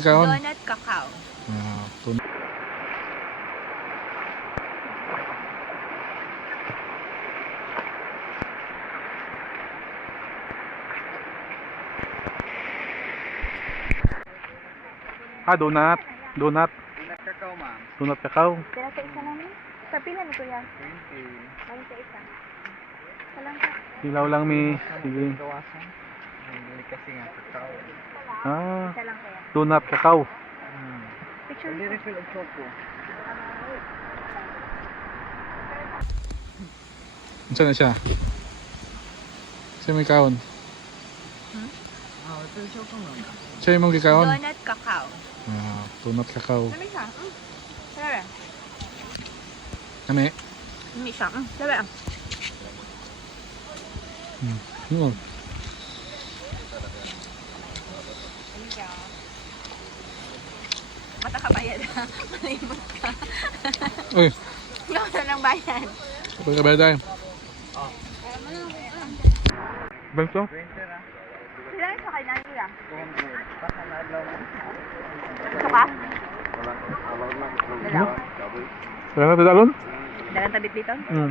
Kaon? Donut cacao. Ah, donut. Donut. Donut cacao, ma'am. Donut cacao. Pila sa isa namin? Sa pila na to yan? 20. Bali sa isa. Salang ka. Ilaw lang mi. Sige. Kawasan. Hindi kasi nga cacao. Ah, Isa lang kaya. donut cacao. Picture Hindi mo. refill ang choco. Saan na siya? Siya may kaon. Refill choco, ma'am. Siya yung mong gikaon? Donut cacao. Ah, donut cacao. Sabi siya. Sabi. Kami? Hindi siya. Sabi. Oo. Mata ka bayad. Malimot ka. Uy, Wala nang bayad. pagkabay tayo. Bento? 20 na. Sila sa kanya nila. 200. Baka naadlaw mo. Gusto ka? Wala na, dadalon? Dagan tabit dito? Hmm.